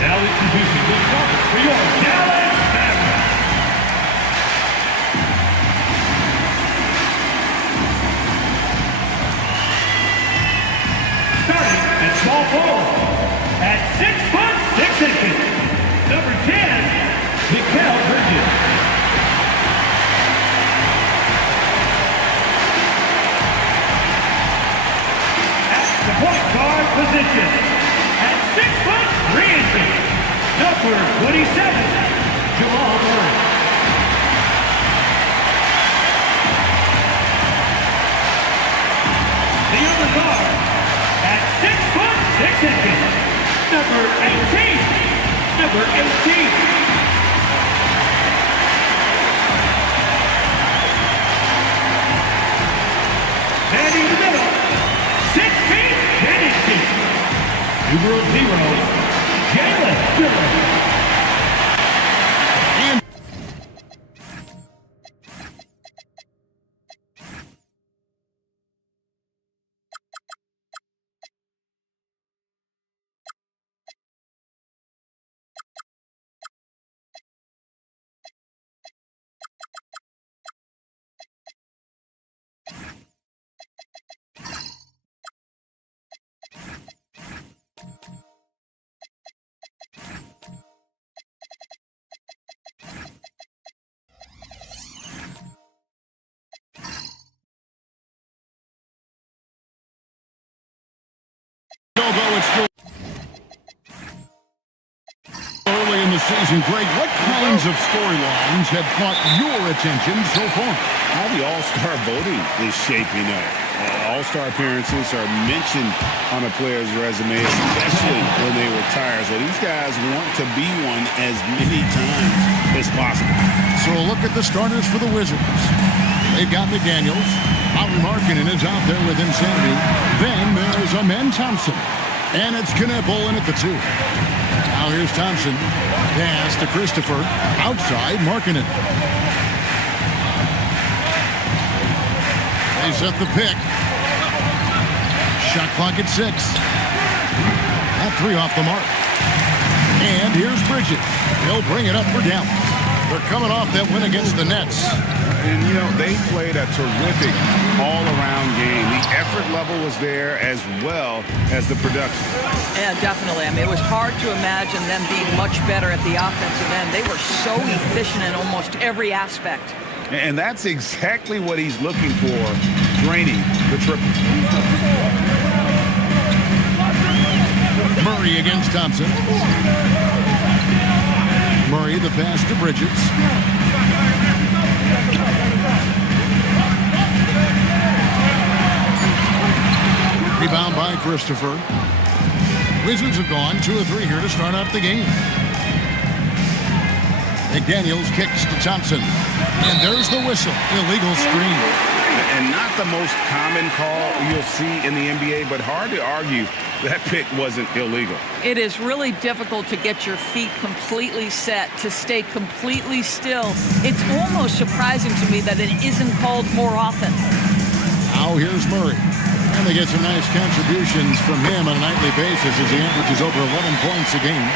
Now introducing the starters for your Dallas Mavericks. Starting at small forward, at 6'6", number 10, Mikal Bridges. At the point guard position, at 6'3", number 27, Jamal Murray. The other guard, at 6'6", number 18. And in the middle, 6 feet, 10 inches. Numero 0, Jalen Dillon. Although it's still early in the season, Greg, what kinds of storylines have caught your attention so far? How the All-Star voting is shaping up. All-Star appearances are mentioned on a player's resume, especially when they retire. So these guys want to be one as many times as possible. So a look at the starters for the Wizards. They've got McDaniels. Lauri Markkanen is out there with insanity. Then there's Amen Thompson. And it's Kneppel in at the 2. Now here's Thompson. Pass to Christopher. Outside Markkanen. They set the pick. Shot clock at 6. That 3 off the mark. And here's Bridges. He'll bring it up for Dallas. They're coming off that win against the Nets. And, you know, they played a terrific all-around game. The effort level was there as well as the production. Yeah, definitely. I mean, it was hard to imagine them being much better at the offensive end. They were so efficient in almost every aspect. And that's exactly what he's looking for, draining the triple. Murray against Thompson. Murray, the pass to Bridges. Rebound by Christopher. Wizards have gone 2 of 3 here to start out the game. McDaniels kicks to Thompson. And there's the whistle. Illegal screen. And not the most common call you'll see in the NBA, but hard to argue that pick wasn't illegal. It is really difficult to get your feet completely set, to stay completely still. It's almost surprising to me that it isn't called more often. Now here's Murray. And they get some nice contributions from him on a nightly basis as he averages over 11 points a game.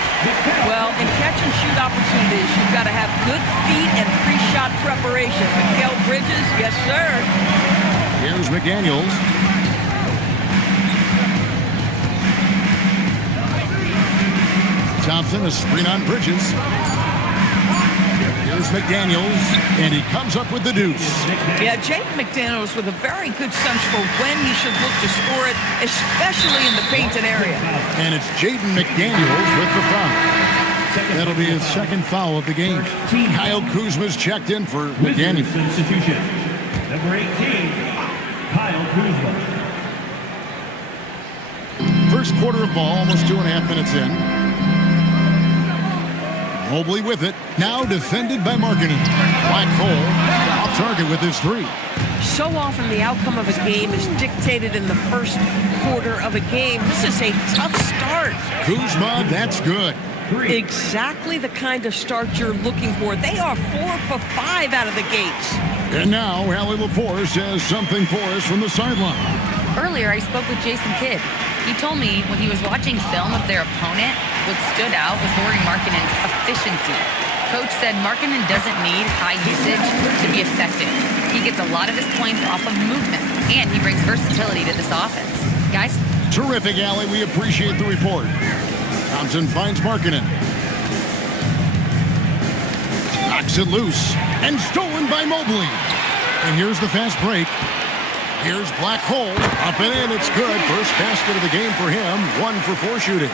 Well, in catch-and-shoot opportunities, you've got to have good feet and pre-shot preparation. Mikal Bridges, yes, sir. Here's McDaniels. Thompson, a screen on Bridges. Here's McDaniels, and he comes up with the deuce. Yeah, Jaden McDaniels with a very good sense for when he should look to score it, especially in the painted area. And it's Jaden McDaniels with the foul. That'll be his second foul of the game. Kyle Kuzma's checked in for McDaniels. Substitution. Number 18, Kyle Kuzma. First quarter of ball, almost 2.5 minutes in. Mobley with it. Now defended by Markkanen. Black Hole off target with his 3. So often the outcome of a game is dictated in the first quarter of a game. This is a tough start. Kuzma, that's good. Exactly the kind of start you're looking for. They are 4 for 5 out of the gates. And now Allie LaForce has something for us from the sideline. Earlier, I spoke with Jason Kidd. He told me when he was watching film of their opponent, what stood out was Lauri Markkanen's efficiency. Coach said Markkanen doesn't need high usage to be effective. He gets a lot of his points off of movement, and he brings versatility to this offense. Guys? Terrific, Allie. We appreciate the report. Thompson finds Markkanen. Knocks it loose and stolen by Mobley. And here's the fast break. Here's Black Hole. Up and in. It's good. First basket of the game for him. 1 for 4 shooting.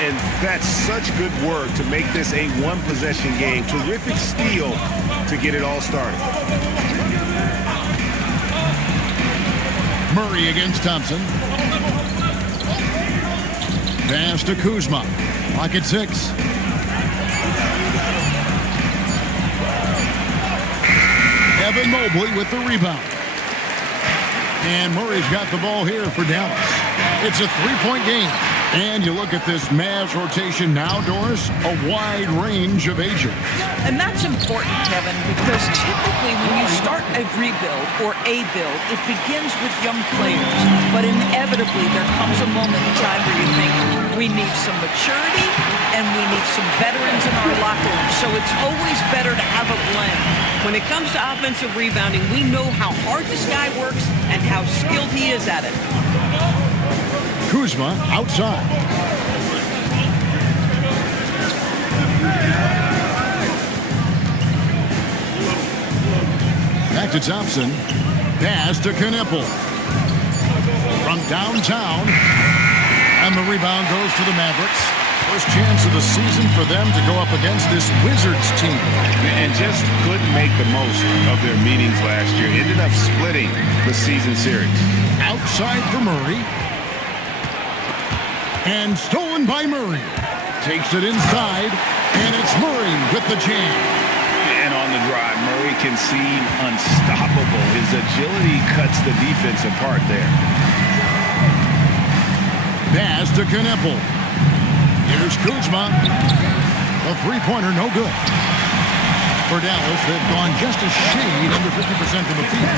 And that's such good work to make this a one-possession game. Terrific steal to get it all started. Murray against Thompson. Pass to Kuzma. Clock at 6. Evan Mobley with the rebound. And Murray's got the ball here for Dallas. It's a 3-point game. And you look at this Mavs rotation now, Doris, a wide range of ages. And that's important, Kevin, because typically when you start a rebuild or a build, it begins with young players. But inevitably, there comes a moment in time where you think, we need some maturity and we need some veterans in our locker room. So it's always better to have a blend. When it comes to offensive rebounding, we know how hard this guy works and how skilled he is at it. Kuzma outside. Back to Thompson. Pass to Knipple. From downtown. And the rebound goes to the Mavericks. First chance of the season for them to go up against this Wizards team. And just couldn't make the most of their meetings last year. Ended up splitting the season series. Outside for Murray. And stolen by Murray. Takes it inside, and it's Murray with the jam. And on the drive, Murray can seem unstoppable. His agility cuts the defense apart there. Pass to Knipple. Here's Kuzma. A three-pointer, no good. For Dallas, they've gone just a shade under 50% from the field.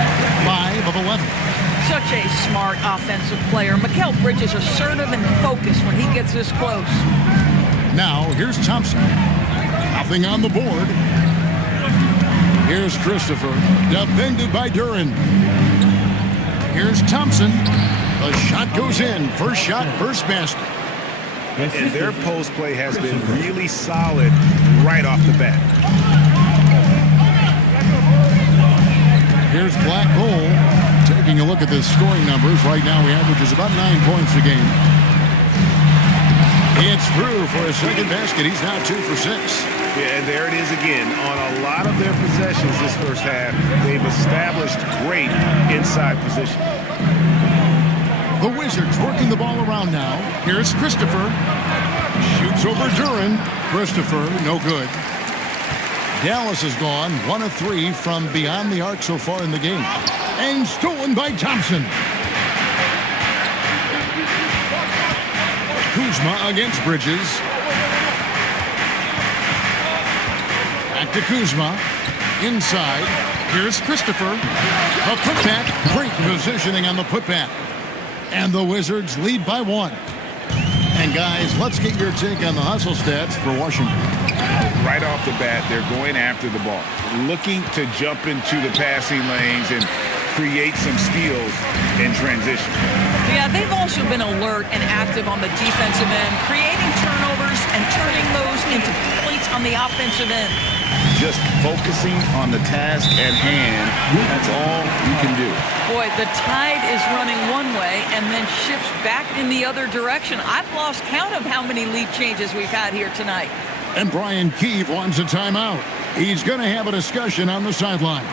5 of 11. Such a smart offensive player. Mikal Bridges assertive and focused when he gets this close. Now, here's Thompson. Nothing on the board. Here's Christopher. Defended by Duran. Here's Thompson. The shot goes in. First shot, first basket. And their post play has been really solid right off the bat. Here's Black Hole. Taking a look at the scoring numbers. Right now he averages about 9 points a game. It's through for a second basket. He's now 2 for 6. Yeah, and there it is again. On a lot of their possessions this first half, they've established great inside position. The Wizards working the ball around now. Here's Christopher. Shoots over Duran. Christopher, no good. Dallas has gone 1 of 3 from beyond the arc so far in the game. And stolen by Thompson. Kuzma against Bridges. Back to Kuzma. Inside. Here's Christopher. A putback. Great positioning on the putback. And the Wizards lead by 1. And guys, let's get your take on the hustle stats for Washington. Right off the bat, they're going after the ball, looking to jump into the passing lanes and create some steals in transition. Yeah, they've also been alert and active on the defensive end, creating turnovers and turning those into points on the offensive end. Just focusing on the task at hand, that's all you can do. Boy, the tide is running one way and then shifts back in the other direction. I've lost count of how many lead changes we've had here tonight. And Brian Keefe wants a timeout. He's going to have a discussion on the sideline.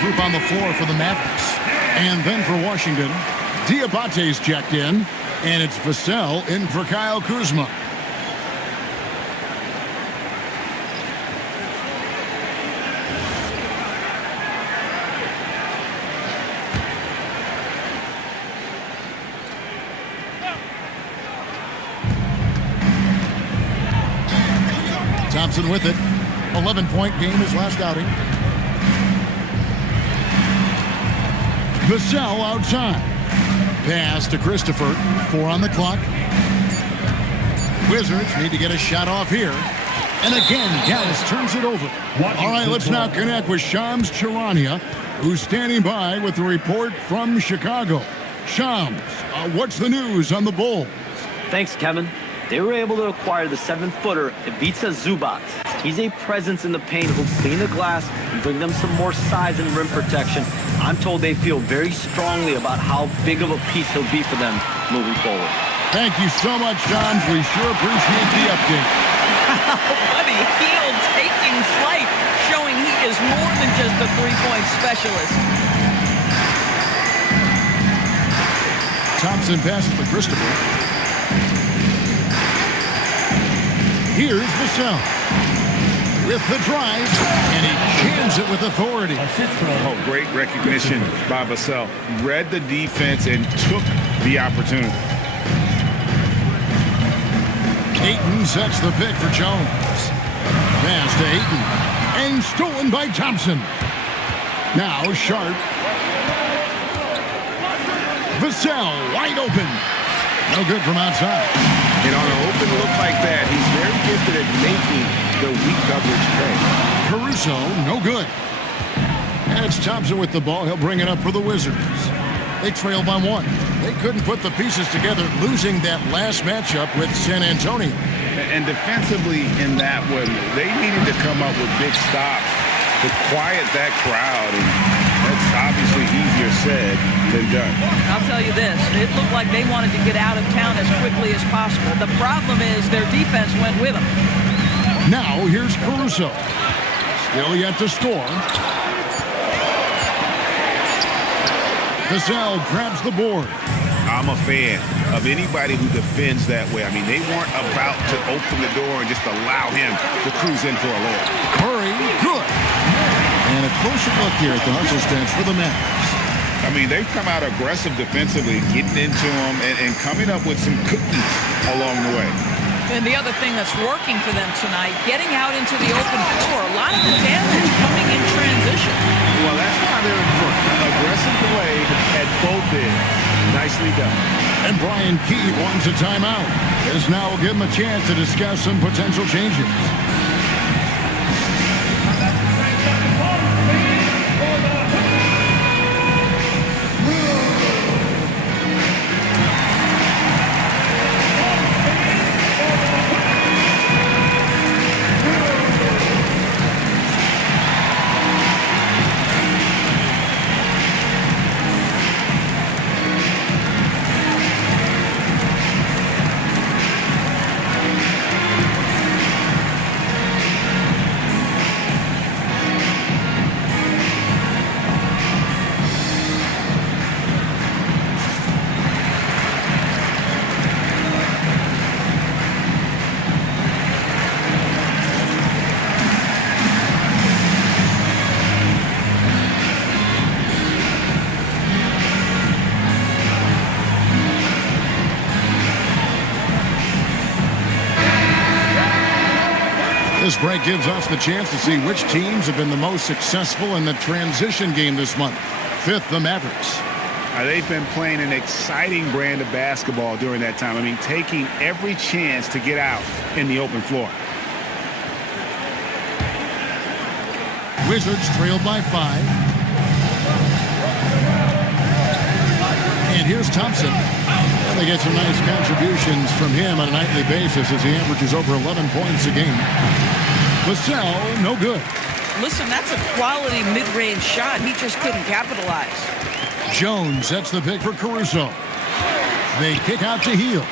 Group on the floor for the Mavericks. And then for Washington, Diabate's checked in, and it's Vassell in for Kyle Kuzma. Thompson with it. 11-point game his last outing. Vassell outside. Pass to Christopher. 4 on the clock. Wizards need to get a shot off here. And again, Dallas turns it over. All right, let's now connect with Shams Charania, who's standing by with the report from Chicago. Shams, what's the news on the Bulls? Thanks, Kevin. They were able to acquire the 7-footer Ivica Zubac. He's a presence in the paint who'll clean the glass and bring them some more size and rim protection. I'm told they feel very strongly about how big of a piece he'll be for them moving forward. Thank you so much, Shams. We sure appreciate the update. Buddy Hield taking flight, showing he is more than just a three-point specialist. Thompson passes to Christopher. Here's Vassell with the drive, and he jams it with authority. Oh, great recognition by Vassell. Read the defense and took the opportunity. Ayton sets the pick for Jones. Pass to Ayton, and stolen by Thompson. Now Sharp. Vassell wide open. No good from outside. And on an open look like that, he's very gifted at making the weak coverage pay. Caruso, no good. And it's Thompson with the ball. He'll bring it up for the Wizards. They trail by 1. They couldn't put the pieces together, losing that last matchup with San Antonio. And defensively in that one, they needed to come up with big stops to quiet that crowd. And that's obviously easier said than done. I'll tell you this, it looked like they wanted to get out of town as quickly as possible. The problem is their defense went with them. Now here's Caruso. Still yet to score. Vassell grabs the board. I'm a fan of anybody who defends that way. I mean, they weren't about to open the door and just allow him to cruise in for a layup. Curry, good. And a closer look here at the hustle stance for the Mavericks. I mean, they've come out aggressive defensively, getting into them and coming up with some cookies along the way. And the other thing that's working for them tonight, getting out into the open floor. A lot of the damage coming in transition. Well, that's why they're in front. Aggressive play at both ends. Nicely done. And Brian Keefe wants a timeout. This now will give him a chance to discuss some potential changes. This break gives us the chance to see which teams have been the most successful in the transition game this month. 5th, the Mavericks. They've been playing an exciting brand of basketball during that time. I mean, taking every chance to get out in the open floor. Wizards trailed by 5. And here's Thompson. They get some nice contributions from him on a nightly basis as he averages over 11 points a game. Vassell, no good. Listen, that's a quality mid-range shot. He just couldn't capitalize. Jones sets the pick for Caruso. They kick out to Hield.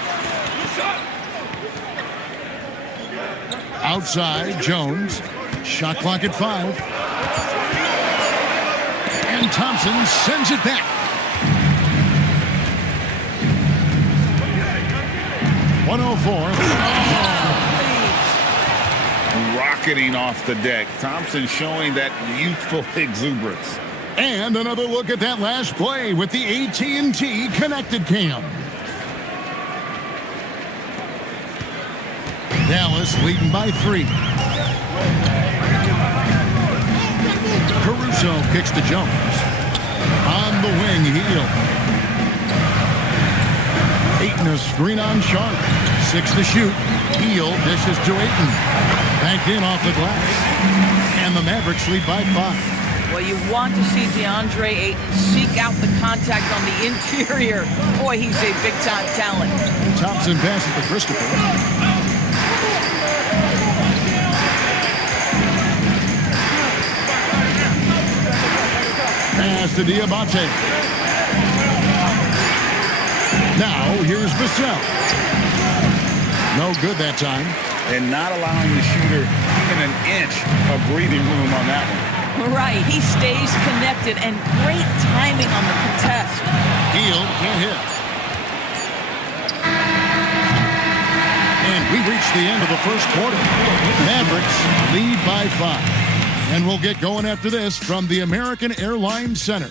Outside, Jones. Shot clock at 5. And Thompson sends it back. 104. Rocketing off the deck. Thompson showing that youthful exuberance. And another look at that last play with the AT&T Connected Cam. Dallas leading by 3. So kicks to Jones. On the wing, Heel. Ayton a screen on Sharp. 6 to shoot. Heel dishes to Ayton. Banked in off the glass. And the Mavericks lead by 5. Well, you want to see DeAndre Ayton seek out the contact on the interior. Boy, he's a big-time talent. Thompson passes to Christopher. Pass to Diabate. Now, here's Vassell. No good that time. And not allowing the shooter even an inch of breathing room on that one. Right, he stays connected, and great timing on the contest. Heel can't hit. And we reach the end of the first quarter. Mavericks lead by 5. And we'll get going after this from the American Airlines Center.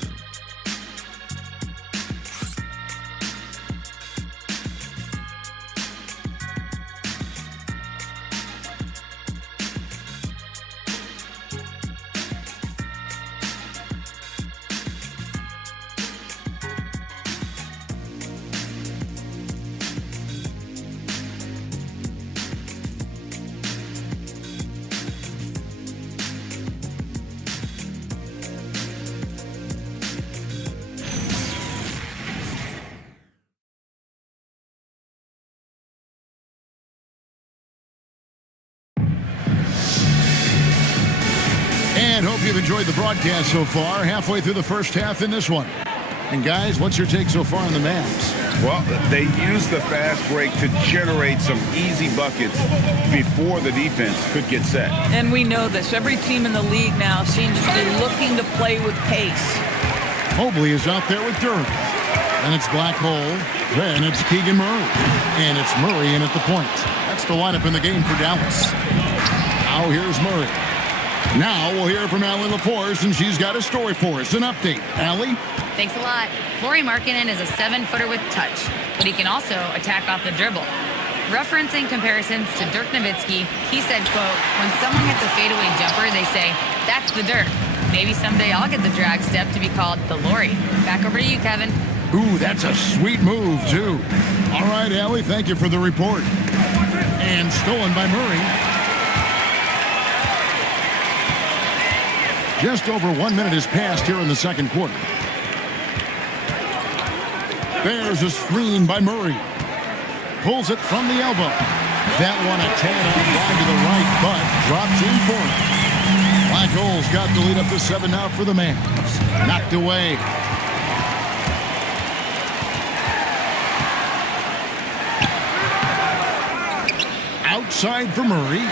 And hope you've enjoyed the broadcast so far. Halfway through the first half in this one. And guys, what's your take so far on the Mavs? Well, they used the fast break to generate some easy buckets before the defense could get set. And we know this. Every team in the league now seems to be looking to play with pace. Mobley is out there with Durant. Then it's Black Hole. Then it's Keegan Murray. And it's Murray in at the point. That's the lineup in the game for Dallas. Now here's Murray. Now we'll hear from Allie LaForce, and she's got a story for us. An update. Allie? Thanks a lot. Lauri Markkanen is a 7-footer with touch, but he can also attack off the dribble. Referencing comparisons to Dirk Nowitzki, he said, quote, "When someone hits a fadeaway jumper, they say, that's the Dirk. Maybe someday I'll get the drag step to be called the Lauri." Back over to you, Kevin. Ooh, that's a sweet move, too. All right, Allie, thank you for the report. And stolen by Murray. Just over 1 minute has passed here in the second quarter. There's a screen by Murray. Pulls it from the elbow. That one a tad offline to the right, but drops in for him. Black Hole's got the lead up to 7 now for the Mavs. Knocked away. Outside for Murray.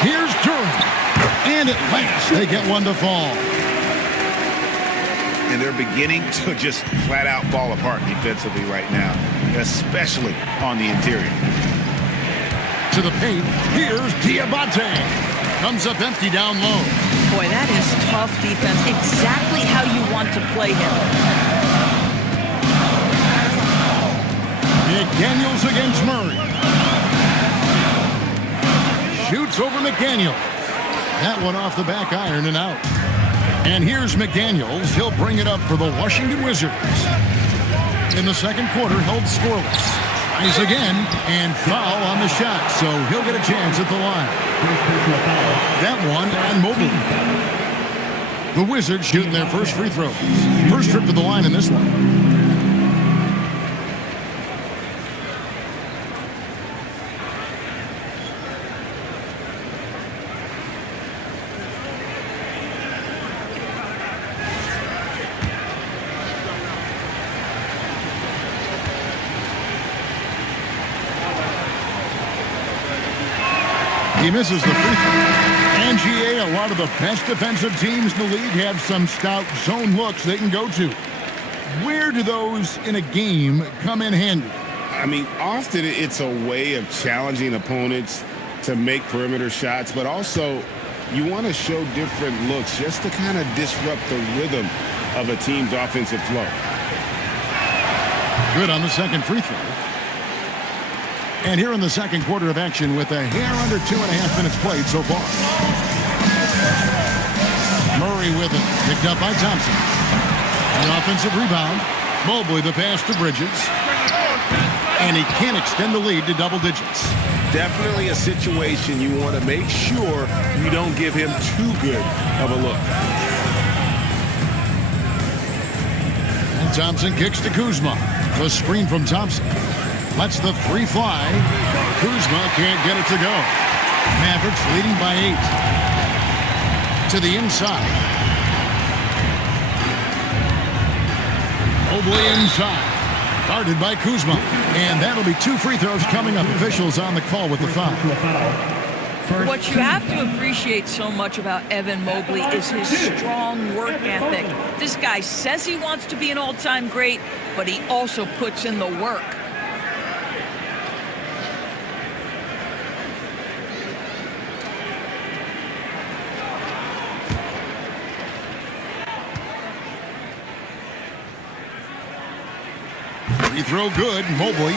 Here's Durant. And at last, they get one to fall. And they're beginning to just flat out fall apart defensively right now, especially on the interior. To the paint, here's Diabate. Comes up empty down low. Boy, that is tough defense. Exactly how you want to play him. McDaniels against Murray. Shoots over McDaniels. That one off the back iron and out. And here's McDaniels. He'll bring it up for the Washington Wizards. In the second quarter, held scoreless. Tries again, and foul on the shot, so he'll get a chance at the line. That one on Mobley. The Wizards shooting their first free throws. First trip to the line in this one. He misses the free throw. And GA, a lot of the best defensive teams in the league have some stout zone looks they can go to. Where do those in a game come in handy? I mean, often it's a way of challenging opponents to make perimeter shots, but also you want to show different looks just to kind of disrupt the rhythm of a team's offensive flow. Good on the second free throw. And here in the second quarter of action with a hair under 2.5 minutes played so far. Murray with it. Picked up by Thompson. An offensive rebound. Mobley the pass to Bridges. And he can't extend the lead to double digits. Definitely a situation you want to make sure you don't give him too good of a look. And Thompson kicks to Kuzma. The screen from Thompson. Lets the three fly. Kuzma can't get it to go. Mavericks leading by 8. To the inside. Mobley inside. Guarded by Kuzma. And that'll be 2 free throws coming up. Officials on the call with the foul. What you have to appreciate so much about Evan Mobley is his strong work ethic. This guy says he wants to be an all-time great, but he also puts in the work. Free throw good, Mobley.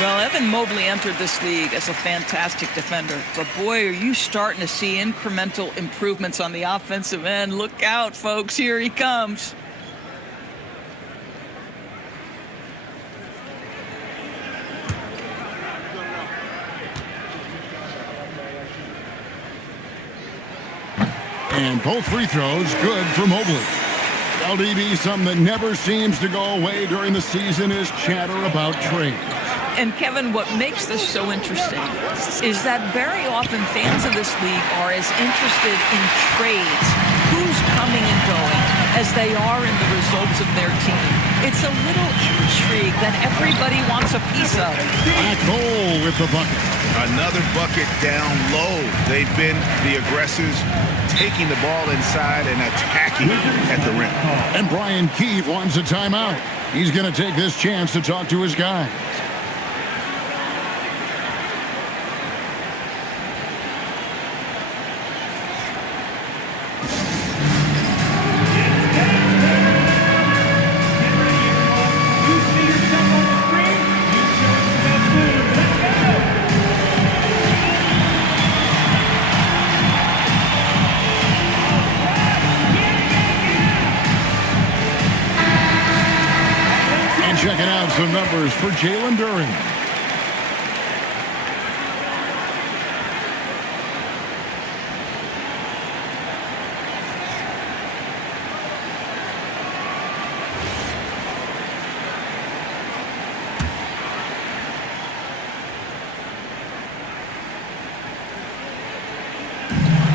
Well, Evan Mobley entered this league as a fantastic defender, but boy, are you starting to see incremental improvements on the offensive end. Look out, folks, here he comes. And both free throws good for Mobley. LDB, something that never seems to go away during the season is chatter about trade. And Kevin, what makes this so interesting is that very often fans of this league are as interested in trades, who's coming and going, as they are in the results of their team. It's a little intrigue that everybody wants a piece of. Black hole with the bucket. Another bucket down low. They've been the aggressors, taking the ball inside and attacking at the rim. And Brian Keefe wants a timeout. He's going to take this chance to talk to his guys. Checking out some numbers for Jalen Duren.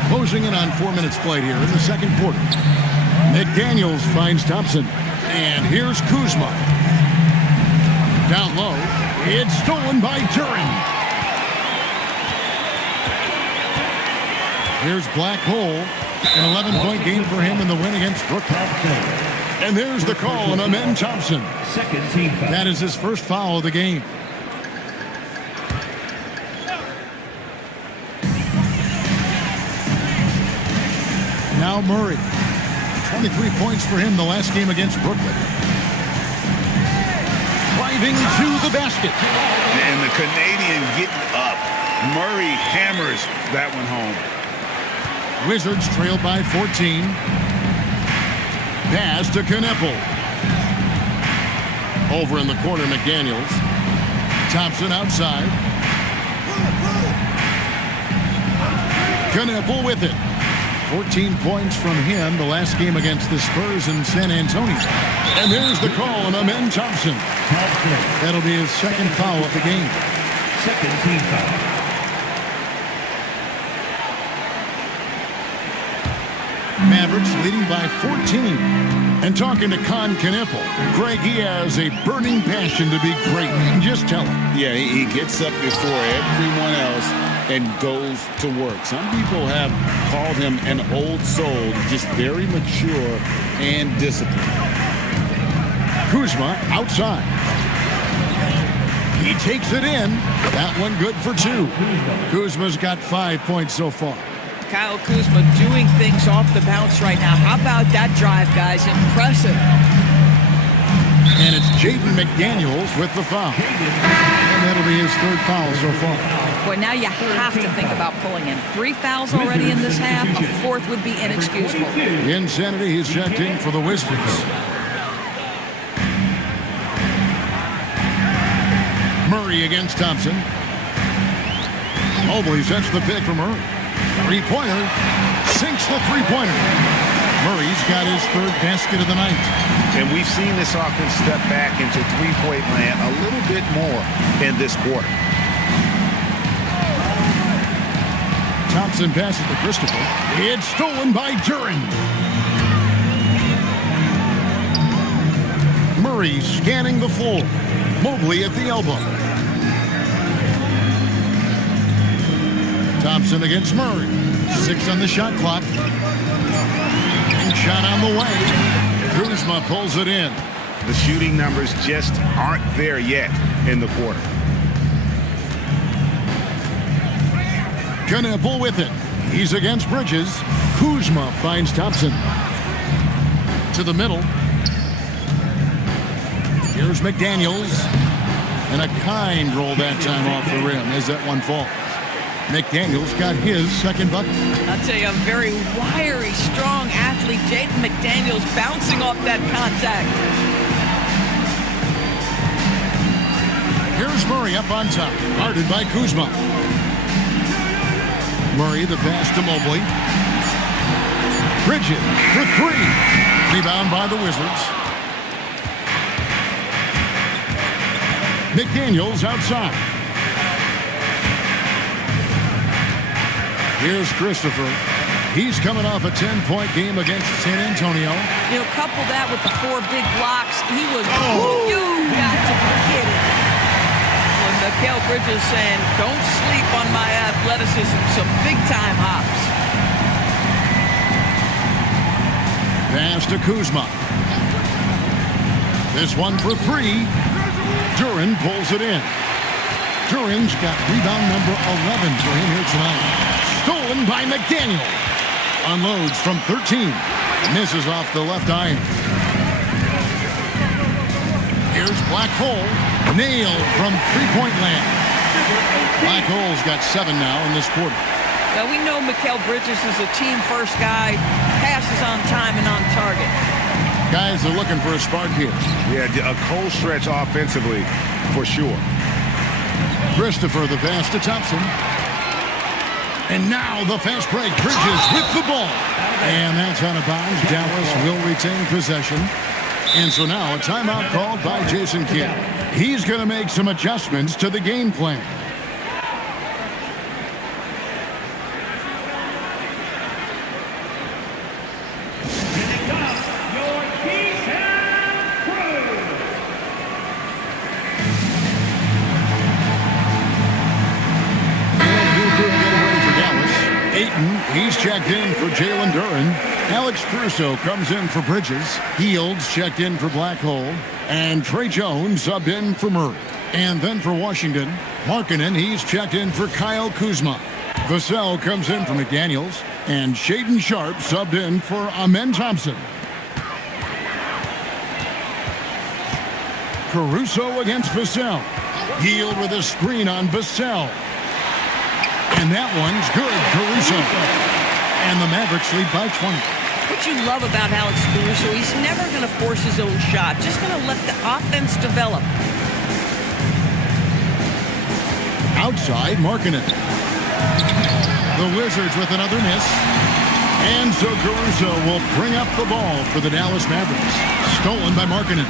Closing in on 4 minutes played here in the second quarter. McDaniels finds Thompson. And here's Kuzma. Down low, it's stolen by Duren. Here's Black Hole, an 11-point game for him in the win against Brooklyn. And there's the call on Amen Thompson. Second team foul. That is his first foul of the game. Now Murray. 23 points for him the last game against Brooklyn. Driving to the basket. And the Canadian getting up. Murray hammers that one home. Wizards trailed by 14. Pass to Kneppel. Over in the corner, McDaniels. Thompson outside. Kneppel with it. 14 points from him the last game against the Spurs in San Antonio. And there's the call on Amen Thompson. That'll be his second foul of the game. Second team foul. Mavericks leading by 14. And talking to Kneppel, Greg, he has a burning passion to be great. You can just tell him. Yeah, he gets up before everyone else and goes to work. Some people have called him an old soul, just very mature and disciplined. Kuzma outside. He takes it in. That one good for 2. Kuzma's got 5 points so far. Kyle Kuzma doing things off the bounce right now. How about that drive, guys? Impressive. And it's Jaden McDaniels with the foul. And that'll be his third foul so far. Boy, now you have to think about pulling him. 3 fouls already in this half. A fourth would be inexcusable. Insanity, he's checked in for the Wizards. Murray against Thompson. Mobley sets the pick for Murray. Three-pointer. Sinks the three-pointer. Murray's got his third basket of the night. And we've seen this offense step back into three-point land a little bit more in this quarter. Thompson passes to Christopher. It's stolen by Duran. Murray scanning the floor. Mobley at the elbow. Thompson against Murray. 6 on the shot clock. And shot on the way. Kuzma pulls it in. The shooting numbers just aren't there yet in the quarter. Knipple with it. He's against Bridges. Kuzma finds Thompson. To the middle. Here's McDaniels. And a kind roll that time off the rim as that one falls. McDaniels got his second bucket. I'll tell you, a very wiry, strong athlete, Jaden McDaniels, bouncing off that contact. Here's Murray up on top, guarded by Kuzma. Murray, the pass to Mobley. Bridges for 3. Rebound by the Wizards. McDaniels outside. Here's Christopher. He's coming off a 10-point game against San Antonio. You know, couple that with the 4 big blocks. He was, you got to be kidding. When Mikal Bridges saying, don't sleep on my athleticism, some big-time hops. Pass to Kuzma. This one for 3. Duran pulls it in. Duran's got rebound number 11 for him here tonight. Stolen by McDaniel. Unloads from 13. Misses off the left iron. Here's Black Hole. Nailed from three-point land. Black Hole's got 7 now in this quarter. Now, we know Mikal Bridges is a team-first guy. Passes on time and on target. Guys are looking for a spark here. Yeah, a cold stretch offensively for sure. Christopher, the pass to Thompson. And now the fast break. Bridges with the ball. And that's out of bounds. Dallas will retain possession. And so now a timeout called by Jason Kidd. He's going to make some adjustments to the game plan. He's checked in for Jalen Duran. Alex Caruso comes in for Bridges. Fields checked in for Black Hole. And Trey Jones subbed in for Murray. And then for Washington, Markkanen, he's checked in for Kyle Kuzma. Vassell comes in for McDaniels. And Shaedon Sharpe subbed in for Amen Thompson. Caruso against Vassell. Hield with a screen on Vassell. And that one's good, Caruso. And the Mavericks lead by 20. What you love about Alex Caruso, he's never going to force his own shot. Just going to let the offense develop. Outside, Markkanen. The Wizards with another miss. And so Caruso will bring up the ball for the Dallas Mavericks. Stolen by Markkanen.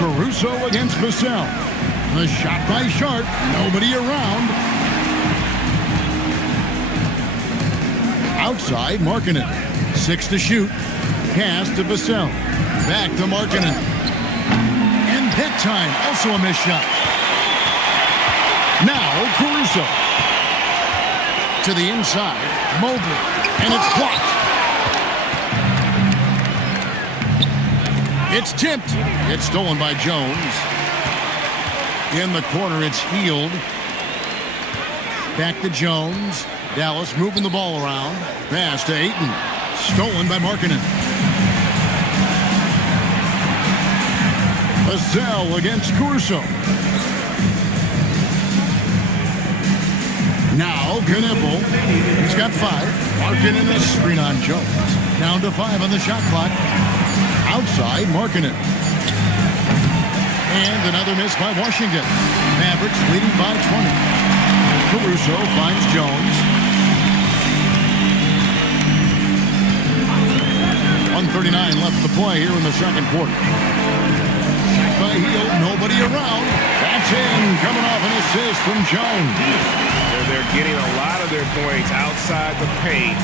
Caruso against Vassell. The shot by Sharpe. Nobody around. Outside, Markkanen. 6 to shoot. Pass to Vassell. Back to Markkanen. And that time, also a missed shot. Now, Caruso. To the inside. Mobley. And it's blocked. It's tipped. It's stolen by Jones. In the corner, it's Hield. Back to Jones. Dallas moving the ball around. Pass to Ayton. Stolen by Markkanen. Vassell against Caruso. Now Knipple. He's got 5. Markkanen a screen on Jones. Down to 5 on the shot clock. Outside Markkanen. And another miss by Washington. Mavericks leading by 20. Caruso finds Jones. 1:39 left to play here in the second quarter. By heel, nobody around. That's in, coming off an assist from Jones. They're getting a lot of their points outside the paint.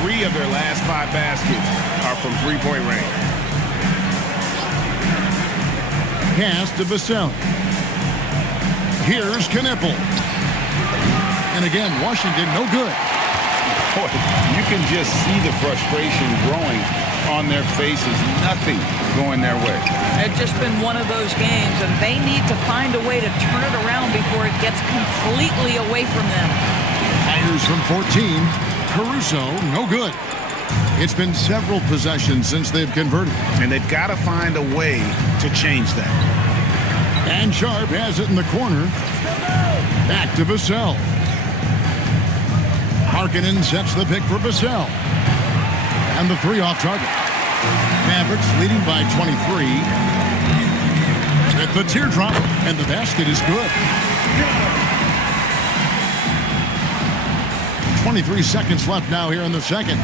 3 of their last 5 baskets are from three-point range. Pass to Vassell. Here's Knipple. And again, Washington, no good. Boy, you can just see the frustration growing on their faces. Nothing going their way. It's just been one of those games, and they need to find a way to turn it around before it gets completely away from them. Fires from 14. Caruso, no good. It's been several possessions since they've converted. And they've got to find a way to change that. And Sharp has it in the corner. Back to Vassell. Markkanen sets the pick for Vassell. And the 3 off target. Mavericks leading by 23. At the teardrop, and the basket is good. 23 seconds left now here in the second.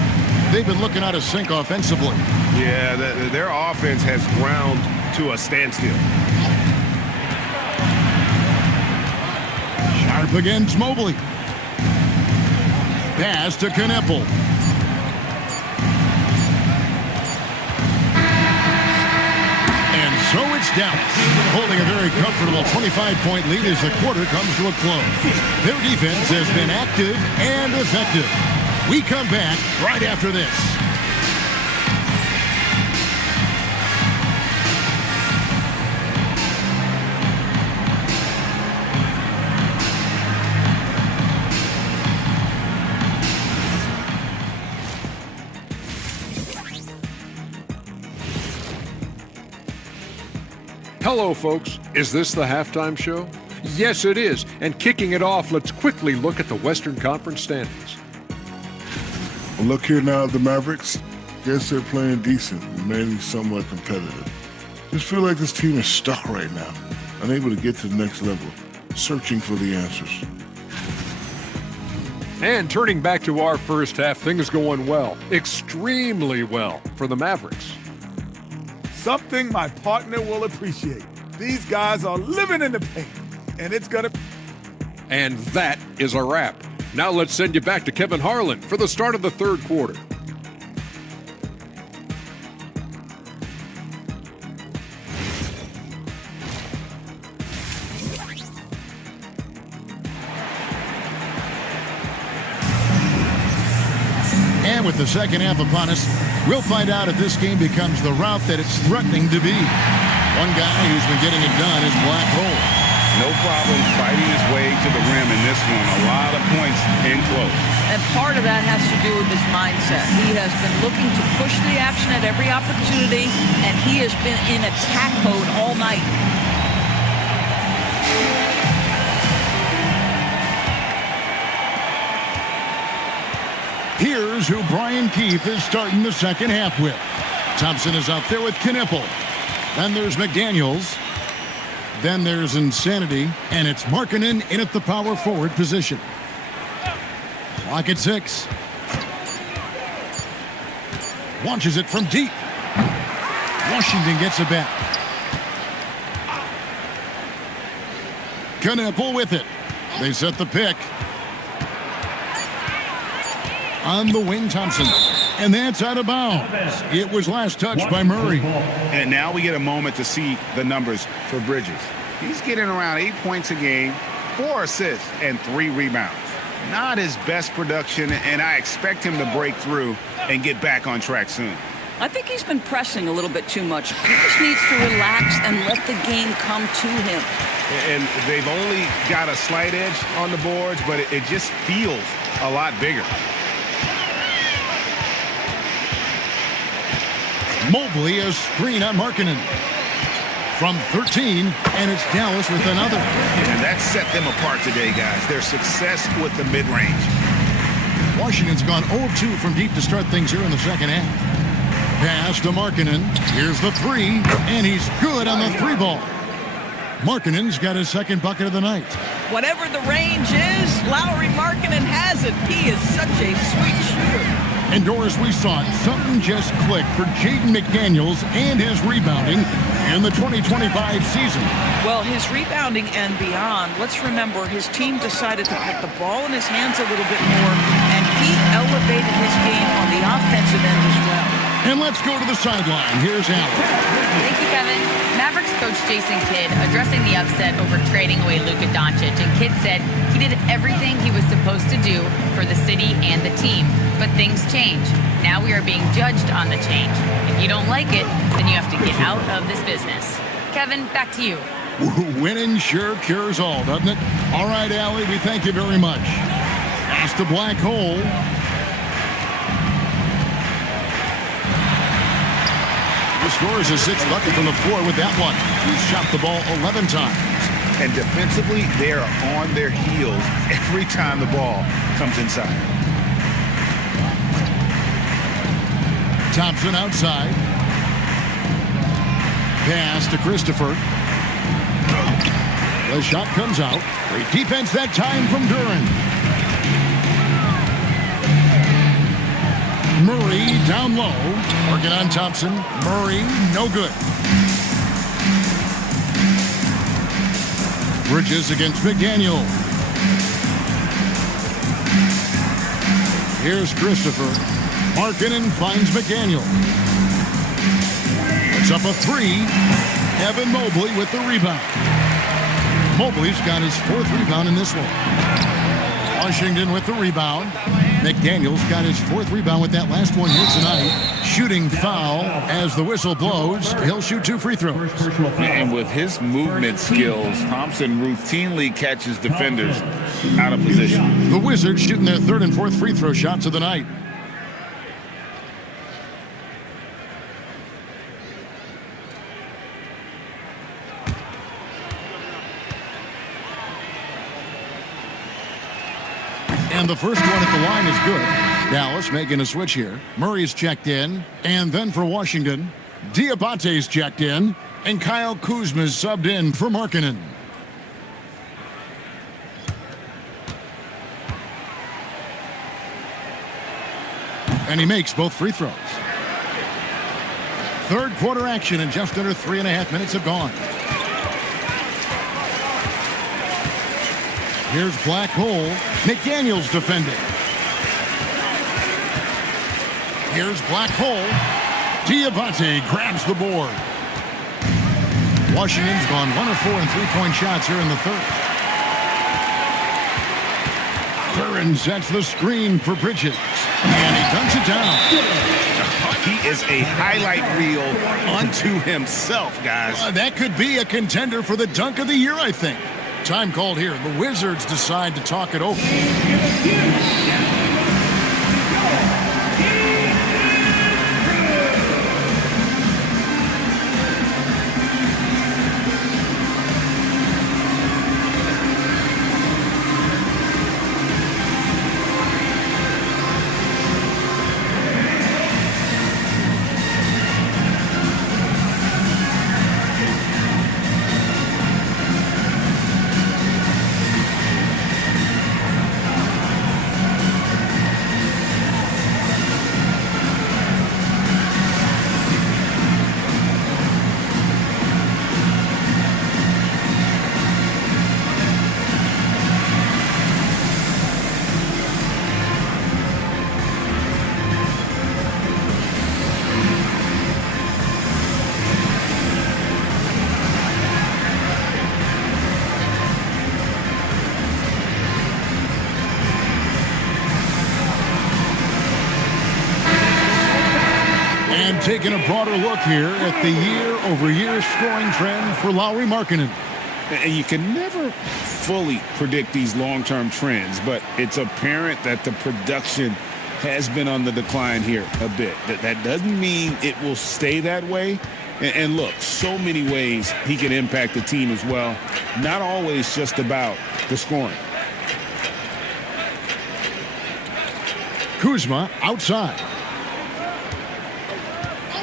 They've been looking out of sync offensively. Yeah, their offense has ground to a standstill. Sharp against Mobley. Pass to Knipple. And so it's Dallas, holding a very comfortable 25-point lead as the quarter comes to a close. Their defense has been active and effective. We come back right after this. Hello, folks. Is this the halftime show? Yes, it is. And kicking it off, let's quickly look at the Western Conference standings. Well, look here now at the Mavericks. Guess they're playing decent and maybe somewhat competitive. Just feel like this team is stuck right now, unable to get to the next level, searching for the answers. And turning back to our first half, things going well, extremely well for the Mavericks. Something my partner will appreciate. These guys are living in the paint, and it's gonna... And that is a wrap. Now let's send you back to Kevin Harlan for the start of the third quarter. And with the second half upon us, we'll find out if this game becomes the route that it's threatening to be. One guy who's been getting it done is Black Hole. No problem fighting his way to the rim in this one. A lot of points in close. And part of that has to do with his mindset. He has been looking to push the action at every opportunity, and he has been in attack mode all night. Here's who Brian Keith is starting the second half with. Thompson is out there with Knipple. Then there's McDaniels. Then there's Insanity. And it's Markkanen in at the power forward position. Clock at 6. Launches it from deep. Washington gets it back. Knipple with it. They set the pick. On the wing, Thompson. And that's out of bounds. It was last touched by Murray. And now we get a moment to see the numbers for Bridges. He's getting around 8 points a game, 4 assists, and 3 rebounds. Not his best production, and I expect him to break through and get back on track soon. I think he's been pressing a little bit too much. He just needs to relax and let the game come to him. And they've only got a slight edge on the boards, but it just feels a lot bigger. Mobley, a screen on Markkanen. from 13, and it's Dallas with another. And that set them apart today, guys. Their success with the mid-range. Washington's gone 0 of 2 from deep to start things here in the second half. Pass to Markkanen. Here's the three, and he's good on the three ball. Markkanen's got his second bucket of the night. Whatever the range is, Lauri Markkanen has it. He is such a sweet shooter. And Doris, we saw it. Something just clicked for Jaden McDaniels and his rebounding in the 2025 season. Well, his rebounding and beyond, let's remember his team decided to put the ball in his hands a little bit more, and he elevated his game on the offensive end as well. And let's go to the sideline. Here's Allen. Thank you, Kevin. Mavericks coach Jason Kidd addressing the upset over trading away Luka Doncic, and Kidd said he did everything he was supposed to do for the city and the team. But things change. Now we are being judged on the change. If you don't like it, then you have to get out of this business. Kevin, back to you. Winning sure cures all, doesn't it? All right, Allie, we thank you very much. Pass the black hole. He scores his sixth bucket from the floor with that one. He's shot the ball 11 times. And defensively, they are on their heels every time the ball comes inside. Thompson outside. Pass to Christopher. The shot comes out. Great defense that time from Duran. Murray down low. Working on Thompson. Murray, no good. Bridges against McDaniel. Here's Christopher. Markkanen finds McDaniel. Puts up a three. Evan Mobley with the rebound. Mobley's got his fourth rebound in this one. Washington with the rebound. McDaniel's got his fourth rebound with that last one here tonight. Shooting foul as the whistle blows. He'll shoot 2 free throws. And with his movement skills, Thompson routinely catches defenders out of position. The Wizards shooting their third and fourth free throw shots of the night. And the first one at the line is good. Dallas making a switch here. Murray's checked in. And then for Washington, Diabate's checked in. And Kyle Kuzma's subbed in for Markkanen. And he makes both free throws. Third quarter action, and just under 3.5 minutes have gone. Here's Black Hole. McDaniels defending. Here's Black Hole. Diabate grabs the board. Washington's gone 1 of 4 in three-point shots here in the third. Curran sets the screen for Bridges. And he dunks it down. He is a highlight reel unto himself, guys. That could be a contender for the dunk of the year, I think. Time called here. The Wizards decide to talk it over. Taking a broader look here at the year-over-year scoring trend for Lauri Markkanen. And you can never fully predict these long-term trends, but it's apparent that the production has been on the decline here a bit. That doesn't mean it will stay that way, And look, so many ways he can impact the team as well. Not always just about the scoring. Kuzma outside.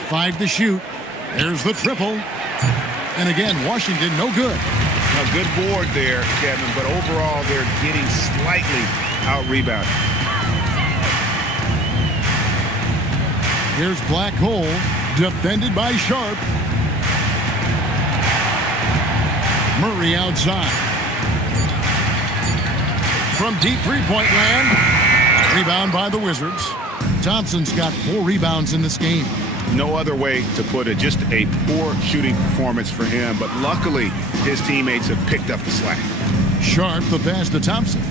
5 to shoot. There's the triple. And again, Washington no good. A good board there, Kevin, but overall they're getting slightly out-rebounded. Here's Black Hole, defended by Sharp. Murray outside. From deep three-point land, rebound by the Wizards. Thompson's got 4 rebounds in this game. No other way to put it, just a poor shooting performance for him, but luckily his teammates have picked up the slack. Sharp the pass to Thompson.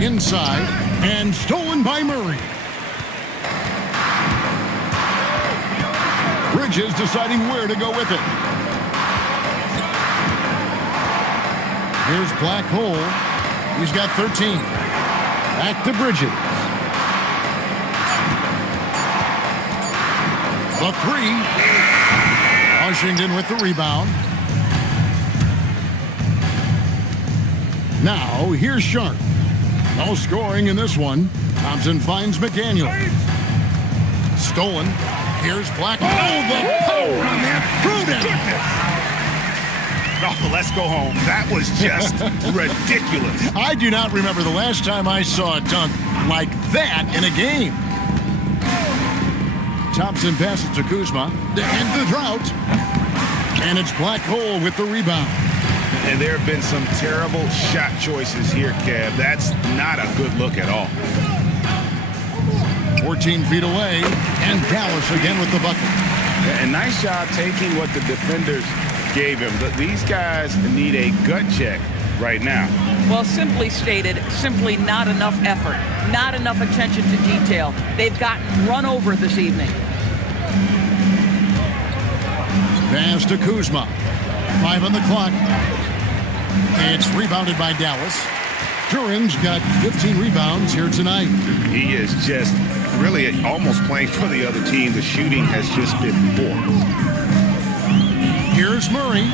Inside, and stolen by Murray. Bridges deciding where to go with it. Here's Black Hole. He's got 13. Back to Bridges. The 3. Washington with the rebound. Now, here's Sharp. No scoring in this one. Thompson finds McDaniel. Stolen. Here's Black. Oh, the power on that. Prudent. Oh, let's go home. That was just ridiculous. I do not remember the last time I saw a dunk like that in a game. Thompson passes to Kuzma to end the drought. And it's Black Hole with the rebound. And there have been some terrible shot choices here, Kev. That's not a good look at all. 14 feet away, and Dallas again with the bucket. And nice job taking what the defenders gave him. But these guys need a gut check right now. Well, simply stated, simply not enough effort, not enough attention to detail. They've gotten run over this evening. Pass to Kuzma. 5 on the clock. It's rebounded by Dallas. Duran's got 15 rebounds here tonight. He is just really almost playing for the other team. The shooting has just been poor. Here's Murray.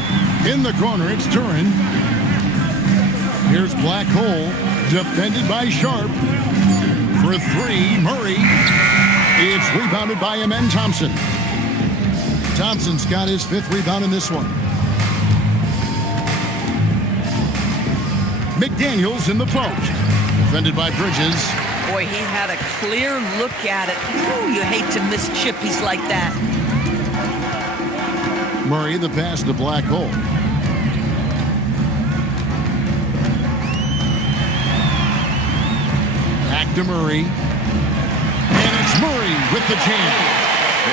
In the corner, it's Duran. Here's Black Hole, defended by Sharp. For 3, Murray. It's rebounded by Amen Thompson. Thompson's got his 5th rebound in this one. McDaniels in the post. Defended by Bridges. Boy, he had a clear look at it. Ooh, you hate to miss chippies like that. Murray the pass to Black Hole. Back to Murray. And it's Murray with the jam.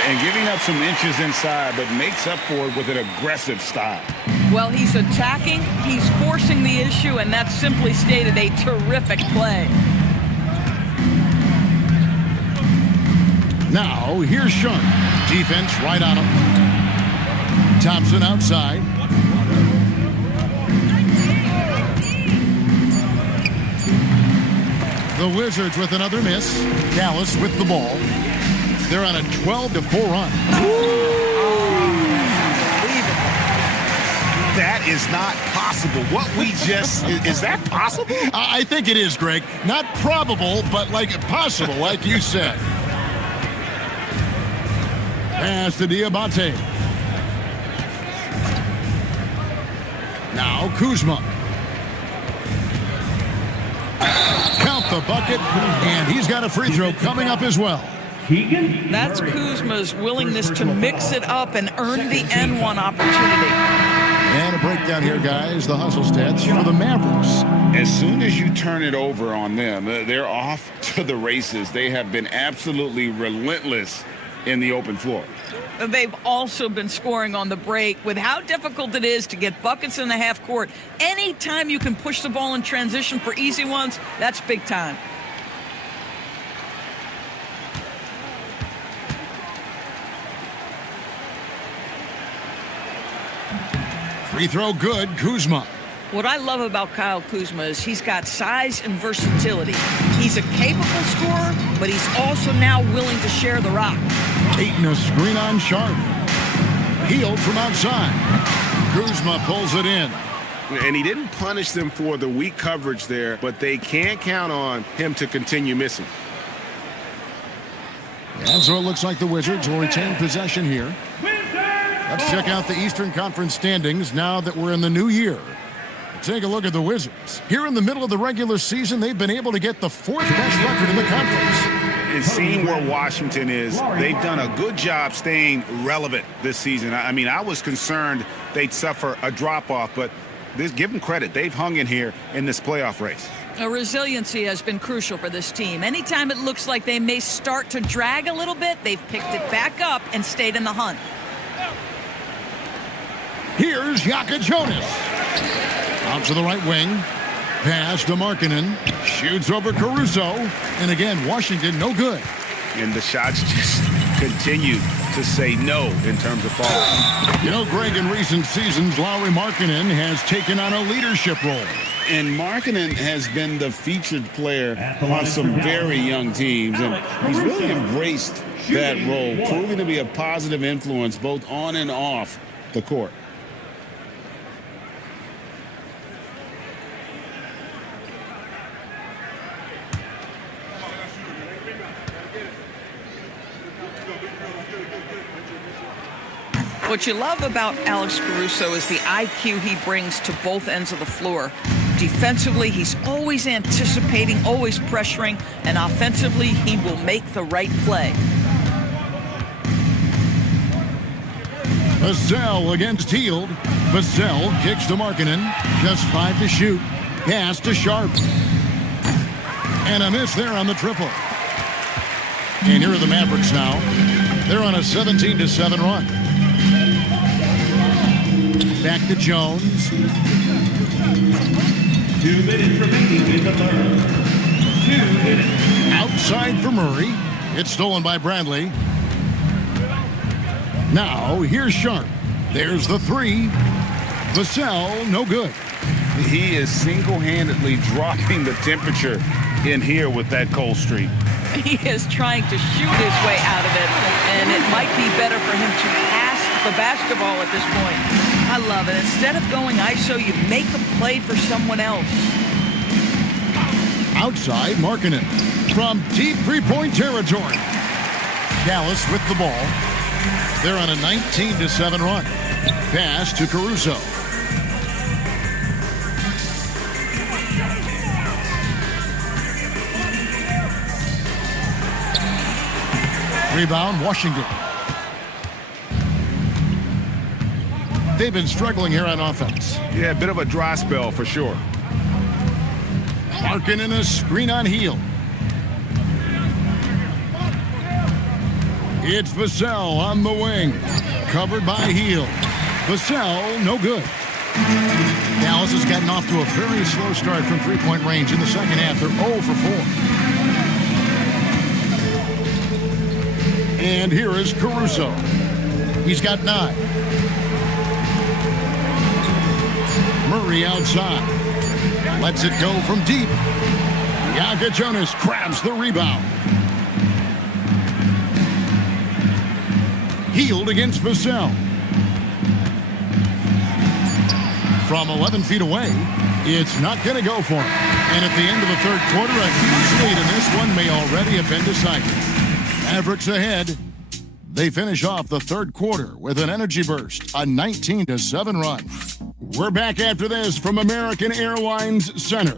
And giving up some inches inside, but makes up for it with an aggressive style. Well, he's attacking, he's forcing the issue, and that's simply stated a terrific play. Now, here's Sharp. Defense right on him. Thompson outside. The Wizards with another miss. Dallas with the ball. They're on a 12-4 run. That is not possible. What we just, is that possible? I think it is, Greg. Not probable, but like possible, like you said. Pass to Diabate. Now Kuzma. Count the bucket, and he's got a free throw coming up as well. That's Kuzma's willingness to mix it up and earn the N1 opportunity. And a breakdown here, guys. The hustle stats for the Mavericks. As soon as you turn it over on them, they're off to the races. They have been absolutely relentless in the open floor. They've also been scoring on the break. With how difficult it is to get buckets in the half court, anytime you can push the ball in transition for easy ones, that's big time. Free throw good, Kuzma. What I love about Kyle Kuzma is he's got size and versatility. He's a capable scorer, but he's also now willing to share the rock. Aiton a screen on Sharp. Healed from outside. Kuzma pulls it in. And he didn't punish them for the weak coverage there, but they can't count on him to continue missing. And so it looks like the Wizards will retain possession here. Let's check out the Eastern Conference standings now that we're in the new year. Take a look at the Wizards. Here in the middle of the regular season, they've been able to get the fourth best record in the conference. And seeing where Washington is, they've done a good job staying relevant this season. I mean, I was concerned they'd suffer a drop-off, but give them credit. They've hung in here in this playoff race. Resiliency has been crucial for this team. Anytime it looks like they may start to drag a little bit, they've picked it back up and stayed in the hunt. Here's Jaka Jonas. Out to the right wing. Pass to Markkanen. Shoots over Caruso. And again, Washington, no good. And the shots just continue to say no in terms of falling. You know, Greg, in recent seasons, Lauri Markkanen has taken on a leadership role. And Markkanen has been the featured player on some very young teams. And he's really embraced that role, proving to be a positive influence both on and off the court. What you love about Alex Caruso is the IQ he brings to both ends of the floor. Defensively, he's always anticipating, always pressuring, and offensively, he will make the right play. Vassell against Hield. Vassell kicks to Markkanen. Just 5 to shoot. Pass to Sharp. And a miss there on the triple. And here are the Mavericks now. They're on a 17-7 run. Back to Jones. 2 minutes remaining in the third. 2 minutes. Outside for Murray. It's stolen by Bradley. Now, here's Sharp. There's the three. Vassell, no good. He is single-handedly dropping the temperature in here with that cold streak. He is trying to shoot his way out of it, and it might be better for him to pass the basketball at this point. I love it. Instead of going ISO, you make a play for someone else. Outside, Markkanen from deep three-point territory. Dallas with the ball. They're on a 19-7 run. Pass to Caruso. Rebound, Washington. They've been struggling here on offense. Yeah, a bit of a dry spell for sure. Markkanen a screen on Hield. It's Vassell on the wing. Covered by Hield. Vassell, no good. Dallas has gotten off to a very slow start from three-point range in the second half. They're 0 for 4. And here is Caruso. He's got 9. Murray outside. Lets it go from deep. Jaka Jonas grabs the rebound. Hield against Vassell. From 11 feet away, it's not going to go for him. And at the end of the third quarter, a huge lead in this one may already have been decided. Mavericks ahead. They finish off the third quarter with an energy burst, a 19-7 run. We're back after this from American Airlines Center.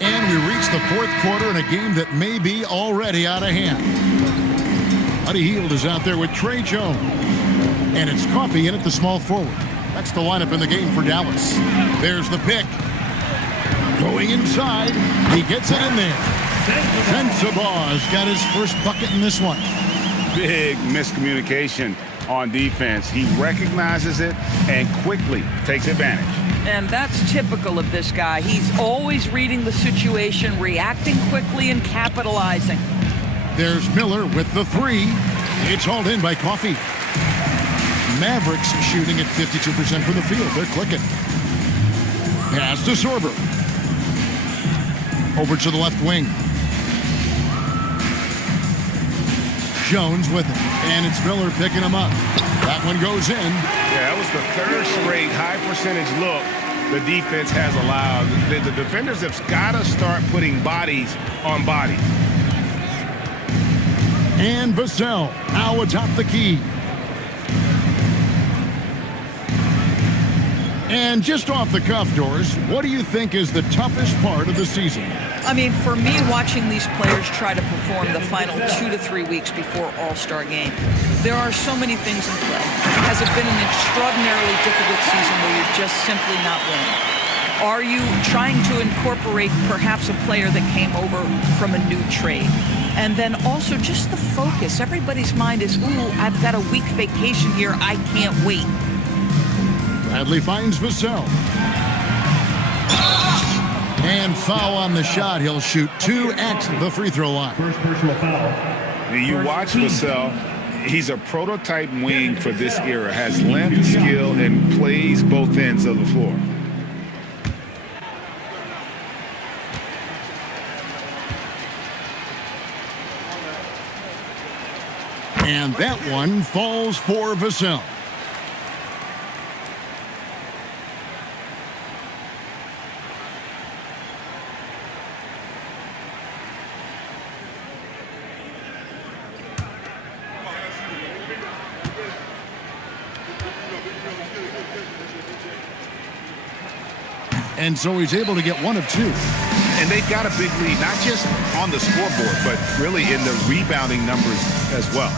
And we reach the fourth quarter in a game that may be already out of hand. Buddy Hield is out there with Trey Jones. And it's Coffey in at the small forward. That's the lineup in the game for Dallas. There's the pick. Going inside. He gets it in there. Sensabaugh has got his first bucket in this one. Big miscommunication on defense. He recognizes it and quickly takes advantage. And that's typical of this guy. He's always reading the situation, reacting quickly, and capitalizing. There's Miller with the three. It's hauled in by Coffey. Mavericks shooting at 52% from the field. They're clicking. Pass to Sorber. Over to the left wing. Jones with it. And it's Miller picking him up. That one goes in. Yeah, that was the third straight high-percentage look the defense has allowed. The defenders have got to start putting bodies on bodies. And Vassell now atop the key. And just off the cuff, Doris, what do you think is the toughest part of the season? I mean, for me, watching these players try to perform the final 2 to 3 weeks before All-Star game, there are so many things in play. Has it been an extraordinarily difficult season where you're just simply not winning? Are you trying to incorporate perhaps a player that came over from a new trade? And then also just the focus. Everybody's mind is, ooh, I've got a week vacation here. I can't wait. Bradley finds Vassell. And foul on the shot. He'll shoot 2 at the free throw line. First personal foul. You watch Vassell. He's a prototype wing for this era. Has length, skill, and plays both ends of the floor. And that one falls for Vassell. And so he's able to get 1 of 2. And they've got a big lead, not just on the scoreboard, but really in the rebounding numbers as well.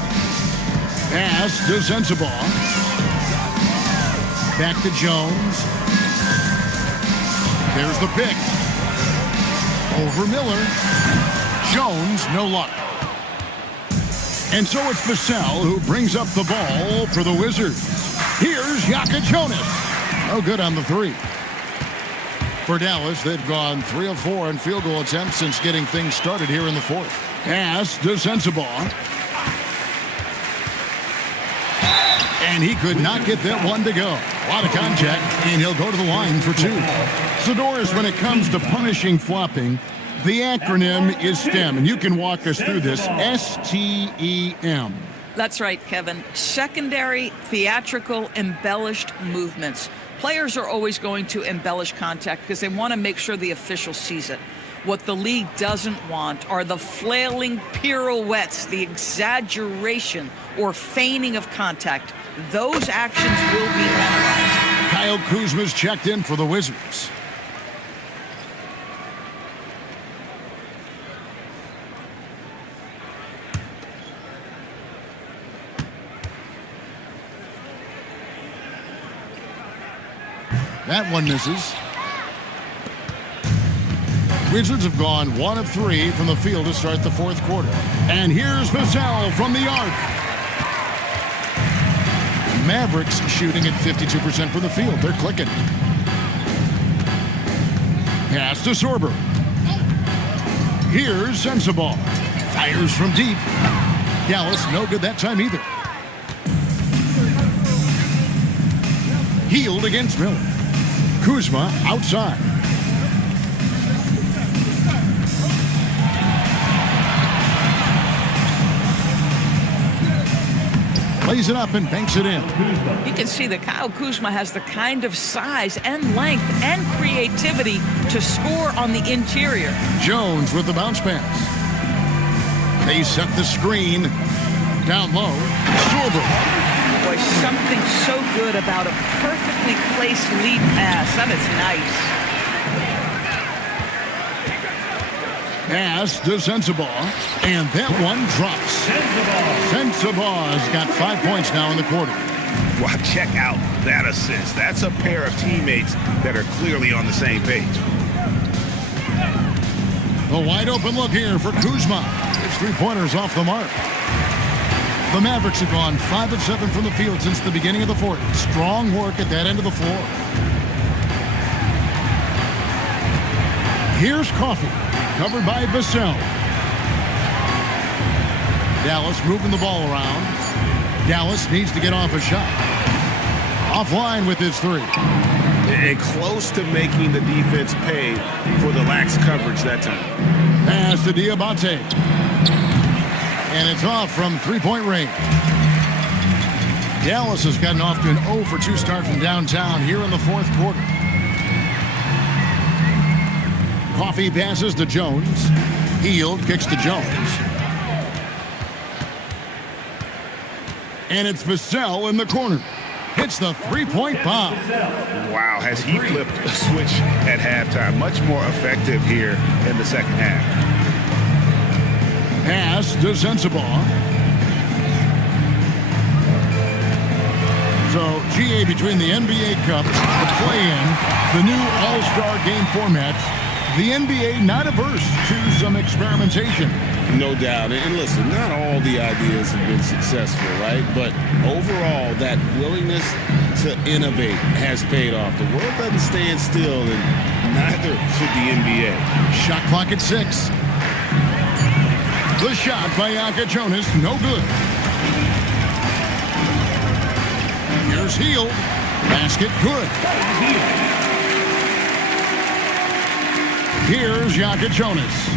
Pass to Sensabaugh. Back to Jones. There's the pick. Over Miller. Jones, no luck. And so it's Vassell who brings up the ball for the Wizards. Here's Jaka Jonas. No good on the 3. For Dallas, they've gone 3 of 4 in field goal attempts since getting things started here in the 4th. Pass to Sensabaugh. And he could not get that one to go. A lot of contact, and he'll go to the line for 2. So, Doris, when it comes to punishing flopping, the acronym is STEM, and you can walk us through this. STEM. That's right, Kevin. Secondary, theatrical, embellished movements. Players are always going to embellish contact because they want to make sure the official sees it. What the league doesn't want are the flailing pirouettes, the exaggeration or feigning of contact. Those actions will be penalized. Kyle Kuzma's checked in for the Wizards. That one misses. Wizards have gone 1 of 3 from the field to start the 4th quarter. And here's Vassell from the arc. Mavericks shooting at 52% from the field. They're clicking. Pass to Sorber. Here's Sensabaugh. Fires from deep. Dallas no good that time either. Healed against Miller. Kuzma outside. Plays it up and banks it in. You can see that Kyle Kuzma has the kind of size and length and creativity to score on the interior. Jones with the bounce pass. They set the screen. Down low. Sorber. Boy, something so good about a perfectly placed lead pass. That is nice. Pass to Sensabaugh. And that one drops. Sensabaugh's got 5 points now in the quarter. Well, check out that assist. That's a pair of teammates that are clearly on the same page. A wide open look here for Kuzma. His 3-pointers off the mark. The Mavericks have gone 5 of 7 from the field since the beginning of the fourth. Strong work at that end of the floor. Here's Coffee, covered by Vassell. Dallas moving the ball around. Dallas needs to get off a shot. Offline with his three. And close to making the defense pay for the lax coverage that time. Pass to Diabate. And it's off from three-point range. Dallas has gotten off to an 0 for 2 start from downtown here in the fourth quarter. Coffee passes to Jones. Hield kicks to Jones. And it's Vassell in the corner. Hits the three-point bomb. Wow, has he flipped a switch at halftime? Much more effective here in the second half. Pass to Sensabaugh. So, GA between the NBA Cup, the play-in, the new All-Star game formats, the NBA not averse to some experimentation. No doubt. And listen, not all the ideas have been successful, right? But overall, that willingness to innovate has paid off. The world doesn't stand still, and neither should the NBA. Shot clock at 6. The shot by Jonas, no good. Here's Hield. Basket good. Here's Jonas.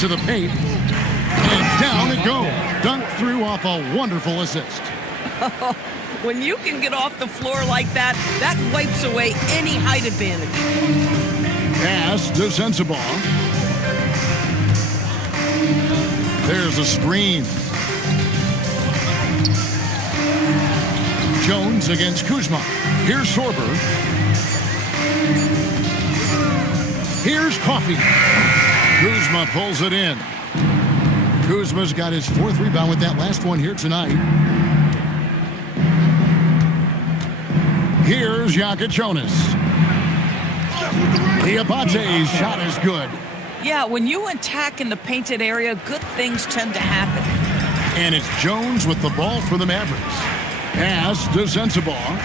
To the paint. And down it goes. Dunked through off a wonderful assist. When you can get off the floor like that, that wipes away any height advantage. Pass to Sensabaugh. There's a screen. Jones against Kuzma. Here's Sorber. Here's Coffee. Kuzma pulls it in. Kuzma's got his 4th rebound with that last one here tonight. Here's Jonas. Diabate's shot is good. Yeah, when you attack in the painted area, good things tend to happen. And it's Jones with the ball for the Mavericks. Pass to Sensabaugh.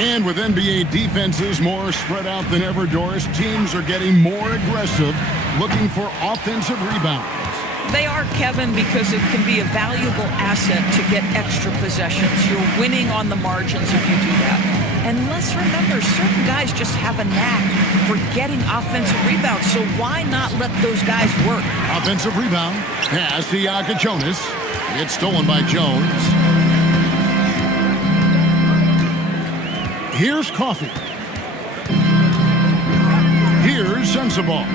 And with NBA defenses more spread out than ever, Doris, teams are getting more aggressive, looking for offensive rebounds. They are, Kevin, because it can be a valuable asset to get extra possessions. You're winning on the margins if you do that. And let's remember, certain guys just have a knack for getting offensive rebounds, so why not let those guys work? Offensive rebound. Pass to Jonas. It's stolen by Jones. Here's Coffee. Here's Sensabaugh.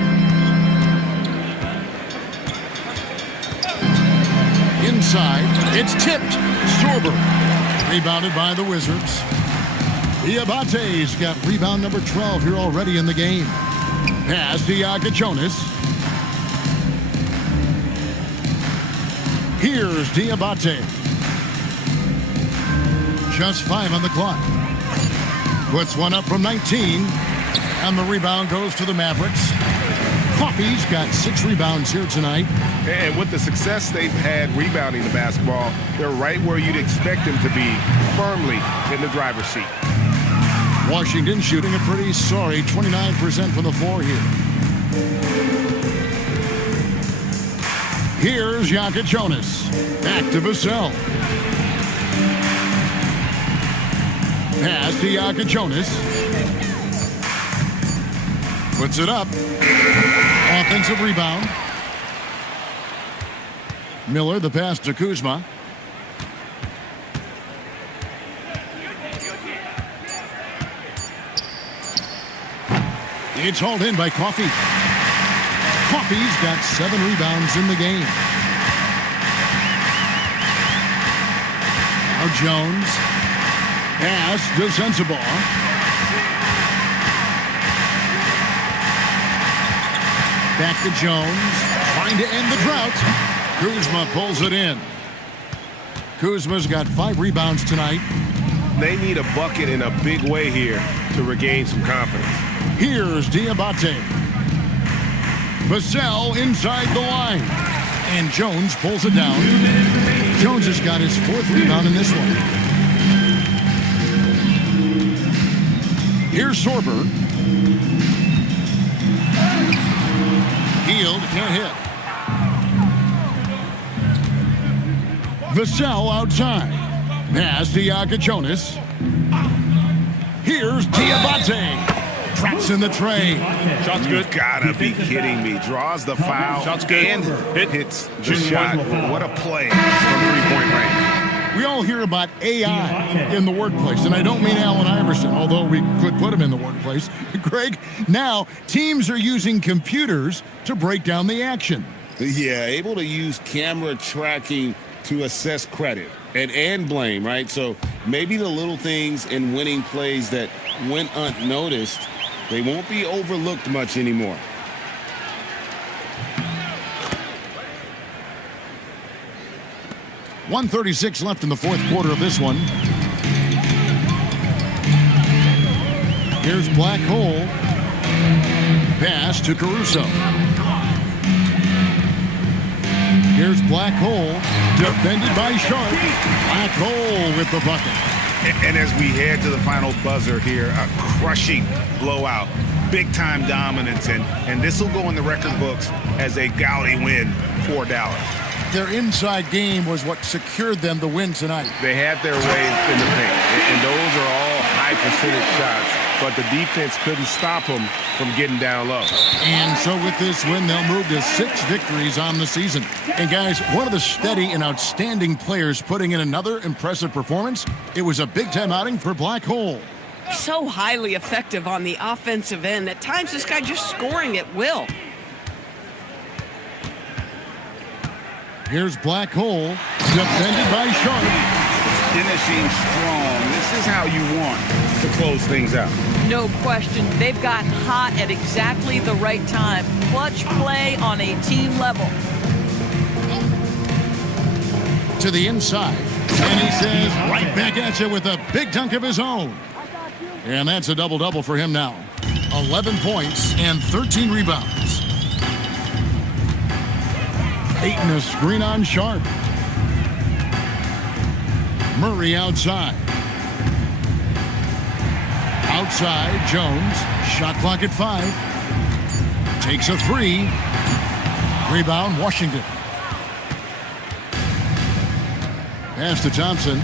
Inside, it's tipped. Sorber. Rebounded by the Wizards. Diabate's got rebound number 12 here already in the game. Pass to Jonas. Here's Diabate. Just 5 on the clock. Puts one up from 19. And the rebound goes to the Mavericks. Coffee's got 6 rebounds here tonight. And with the success they've had rebounding the basketball, they're right where you'd expect them to be, firmly in the driver's seat. Washington shooting a pretty sorry 29% from the floor here. Here's Jonas. Back to Vassell. Pass to Jonas. Puts it up. Offensive rebound. Miller, the pass to Kuzma. It's hauled in by Coffee. Coffee's got 7 rebounds in the game. Now Jones. Pass to Sensabaugh. Back to Jones. Trying to end the drought. Kuzma pulls it in. Kuzma's got 5 rebounds tonight. They need a bucket in a big way here to regain some confidence. Here's Diabate. Vassell inside the line. And Jones pulls it down. Jones has got his 4th rebound in this one. Here's Sorber. Healed, can't hit. Vassell outside. Pass to Jonas. Here's Diabate. Traps in the tray. Shot's good. Gotta be kidding me. Draws the foul. Shot's good. And hits the shot. What a play from 3-point range. We all hear about AI in the workplace, and I don't mean Allen Iverson, although we could put him in the workplace. Greg, now teams are using computers to break down the action. Yeah, able to use camera tracking to assess credit and blame, right? So maybe the little things in winning plays that went unnoticed, they won't be overlooked much anymore. .136 left in the 4th quarter of this one. Here's Black Hole. Pass to Caruso. Here's Black Hole. Defended by Sharp. Black Hole with the bucket. And as we head to the final buzzer here, a crushing blowout, big-time dominance, and this will go in the record books as a gaudy win for Dallas. Their inside game was what secured them the win tonight. They had their way in the paint, and those are all high-percentage shots, but the defense couldn't stop them from getting down low. And so with this win, they'll move to 6 victories on the season. And guys, one of the steady and outstanding players putting in another impressive performance, it was a big-time outing for Black Hole. So highly effective on the offensive end. At times, this guy just scoring at will. Here's Black Hole, defended by Sharp. Finishing strong. This is how you want to close things out. No question. They've gotten hot at exactly the right time. Clutch play on a team level. To the inside. And he says, right back at you with a big dunk of his own. And that's a double-double for him now. 11 points and 13 rebounds. Ayton a screen on Sharp. Murray outside. Outside, Jones. Shot clock at 5. Takes a 3. Rebound, Washington. Pass to Thompson.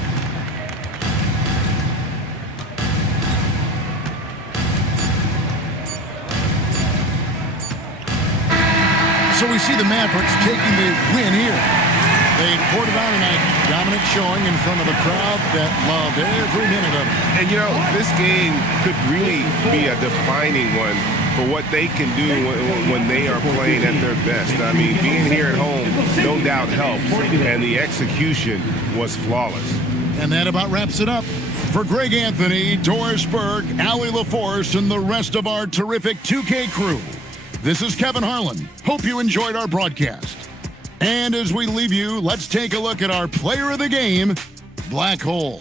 So we see the Mavericks taking the win here. They poured it on tonight. Dominant showing in front of a crowd that loved every minute of it. And, you know, this game could really be a defining one for what they can do when they are playing at their best. I mean, being here at home, no doubt helps, and the execution was flawless. And that about wraps it up. For Greg Anthony, Doris Burke, Allie LaForce, and the rest of our terrific 2K crew, this is Kevin Harlan. Hope you enjoyed our broadcast. And as we leave you, let's take a look at our player of the game, Black Hole.